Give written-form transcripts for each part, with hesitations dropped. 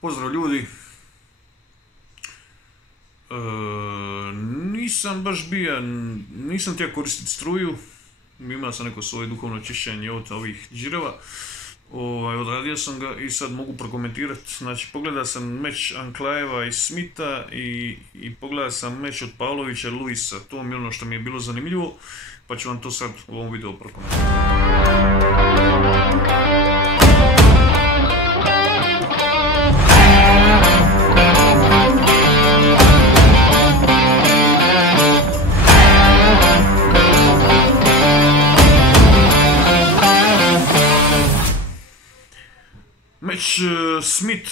Pozdrav ljudi. Nisam baš bio, nisam htio koristiti struju. Imao sam neko svoje duhovno čišćenje od ovih džireva. Odradio sam ga i sad mogu prokomentirati. Znači, pogledao sam meč Anklajeva i Smitha i pogledao sam meč od Pavlovića i Luisa. To mi je ono što mi je bilo zanimljivo, pa ću vam to sad u ovom videu prokomentirati. Meč Smith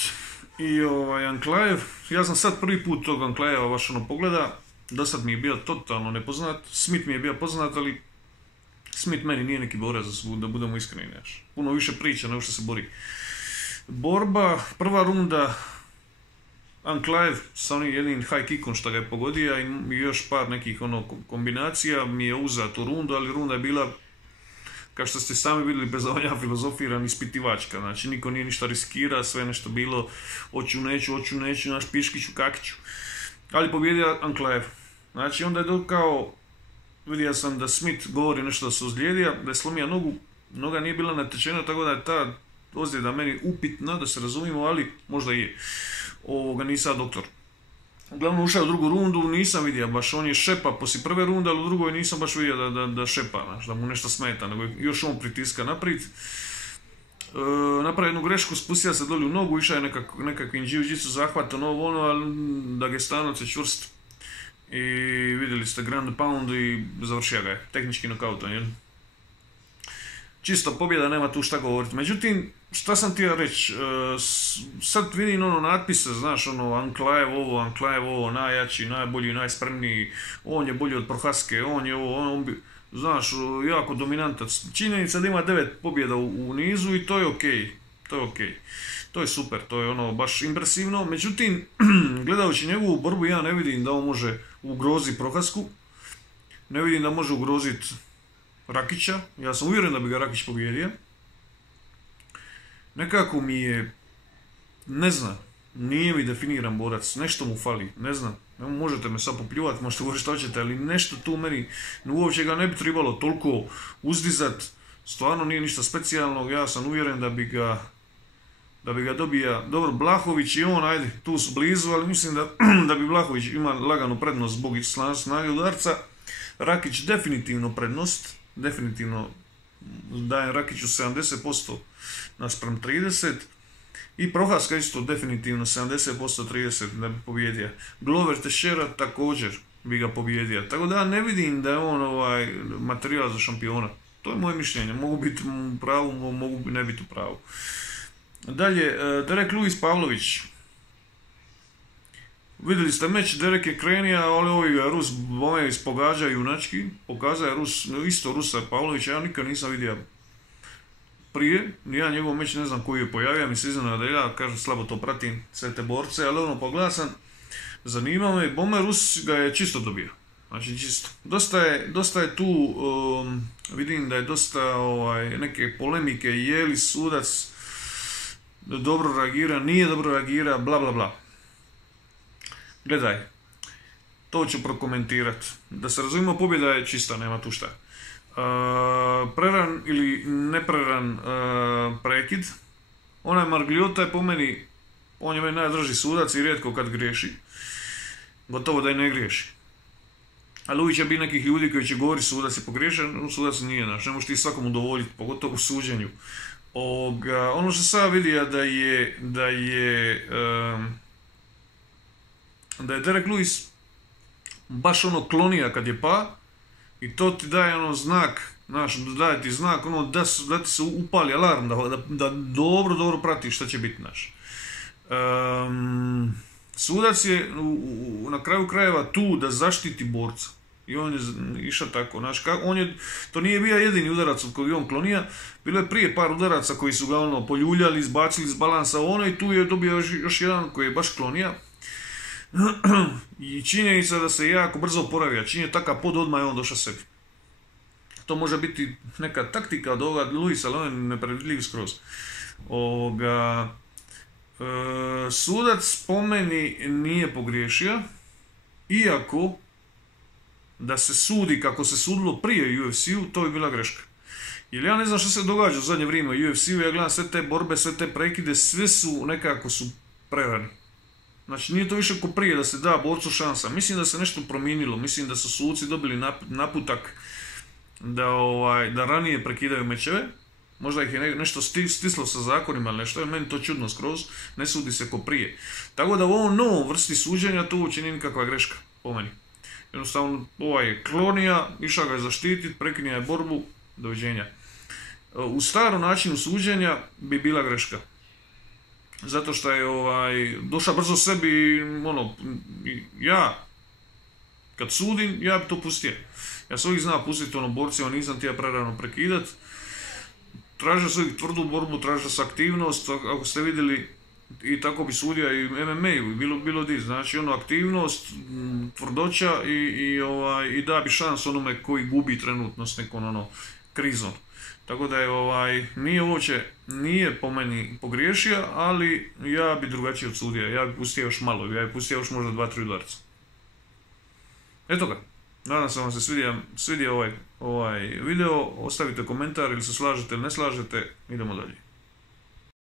i Anklajev. Ja sam sad prvi put tog Anklajeva baš pogleda. Do sad mi je bio totalno nepoznat. Smith mi je bio poznat, ali Smith meni nije neki borac, da budemo iskreni. Puno više priča nego što se bori. Borba, prva runda, Anklajev sa onim jednim high kickom što ga je pogodio i još par nekih kombinacija mi je uzeo tu rundu, ali runda je bila, kao što ste sami vidjeli, bez ovanja filozofiran, ispitivačka. Znači, niko nije ništa riskira, sve nešto bilo hoću neću, naš piškiću, kakiću. Ali pobjedio Anklajev. Znači, onda je kao, vidio sam da Smith govori nešto da se ozlijedio, da je slomio nogu, noga nije bila natečena, tako da je ta ozljeda meni upitna, da se razumijemo, ali možda i je. Nisam doktor. Uglavnom ušao u drugu rundu, nisam vidio baš, on je šepa poslije prve runde, ali u drugoj nisam baš vidio da šepa, da mu nešto smeta, nego još on pritiska naprijed. Napravio jednu grešku, spustio se dolje u nogu, išao je nekakvim jiu-jitsu zahvatom ali Dagestanac je čvrst. I vidjeli ste ground pound i završio ga je, tehnički nokautom, jel? Čisto pobjeda, nema tu šta govoriti. Međutim, šta sam htio reći, sad vidim natpise, znaš, Anklajev ovo, najjači, najbolji, najspremniji, on je bolji od Prohaske, on je ovo, znaš, jako dominantan. Činjenica da ima 9 pobjeda u nizu i to je okej. To je super, to je baš impresivno. Međutim, gledajući njegovu borbu, ja ne vidim da on može ugroziti Prohasku, ne vidim da može ugroziti Rakića. Ja sam uvjeren da bi ga Rakić pobjedio. Nekako mi je, ne znam, nije mi definiran borac, nešto mu fali, ne znam. Možete me sad popljuvati, možete govoriti što hoćete, ali nešto tu meni, uopće ga ne bi trebalo toliko uzdizat, stvarno nije ništa specijalnog. Ja sam uvjeren da bi ga dobija, dobro, Blahović i on, ajde, tu su blizu, ali mislim da bi Blahović ima laganu prednost zbog snage udarca. Rakić definitivno prednost, definitivno dajem Rakiću 70% naspram 30%. I Prohaska isto definitivno 70% 30% da bi pobjedio. Glover Teixeira također bi ga pobjedio. Tako da ne vidim da je on materijal za šampiona. To je moje mišljenje. Mogu biti u pravu, mogu ne biti u pravu. Dalje, Derek Lewis Pavlović. Vidjeli ste meč, Derek je krenija, ali ovi ga Rus bome ispogađa junački. Pokazao je isto Rusa Pavlovića, ja nikad nisam vidio prije. Ja njegov meč ne znam koji je pojavio, mi se iznenada da ja, kažem, slabo to pratim, sve te borce, ali pogledao sam, zanimao me, bome Rus ga je čisto dobio. Znači čisto. Dosta je tu, vidim da je dosta neke polemike, je li sudac dobro reagira, nije dobro reagira, bla bla bla. Gledaj, to ću prokomentirati. Da se razumimo, pobjeda je čista, nema tu šta. Preran ili nepreran prekid. Onaj Margliota je po meni, on je meni najdraži sudac i rijetko kad griješi. Gotovo da i ne griješi. Ali uvijek će biti nekih ljudi koji će govoriti sudac je pogriješen, sudac nije naš, ne možeš ti svakom udovoljiti, pogotovo u suđenju. Ono što sam vidio da je Derek Lewis baš klonija kad je pa i to ti daje znak, znaš, daje ti znak da ti se upali alarm, da dobro pratiš šta će biti naš. Sudac je na kraju krajeva tu da zaštiti borca i on je išao tako, znaš, to nije bio jedini udarac od kojeg je on klonija, bilo je prije par udaraca koji su ga poljuljali, izbacili iz balansa i tu je dobio još jedan koji je baš klonija. I činjenica da se jako brzo oporavio, čim je takav pod odmah je on došao sebi. To može biti neka taktika od ovoga Luisa, ali on je nepredvidljiv skroz. Sudac po meni nije pogriješio, iako da se sudi kako se sudilo prije UFC-u, to bi bila greška. Jer ja ne znam što se događa u zadnje vrijeme u UFC-u, ja gledam sve te borbe, sve te prekide, sve su nekako su prerani. Znači nije to više ko prije da se da borcu šansa. Mislim da se nešto promijenilo, mislim da su suci dobili naputak da ranije prekidaju mečeve. Možda ih je nešto stislo sa zakonima ili nešto, je meni to čudno skroz, ne sudi se ko prije. Tako da u ovom novom vrsti suđenja tu uopće nije nikakva greška, po meni. Jednostavno, klonija, išao ga je zaštititi, prekinio je borbu, doviđenja. U starom načinu suđenja bi bila greška. Zato što je došao brzo sebi, ja, kad sudim, ja bi to pustio. Ja sam uvijek znao pustiti borcima, nisam ti ja prerano prekidat. Tražio sam uvijek tvrdu borbu, tražio sam aktivnost, ako ste vidjeli, i tako bi sudio i MMA-u, bilo di, znači aktivnost, tvrdoća i da bi šans onome koji gubi trenutno s nekom krizom. Tako da nije po meni pogriješio, ali ja bi drugačije odsudio, ja bi pustio još malo, ja bi pustio još možda 2-3 udarca. Eto ga, nadam se vam se svidio ovaj video, ostavite komentar ili se slažete ili ne slažete, idemo dalje.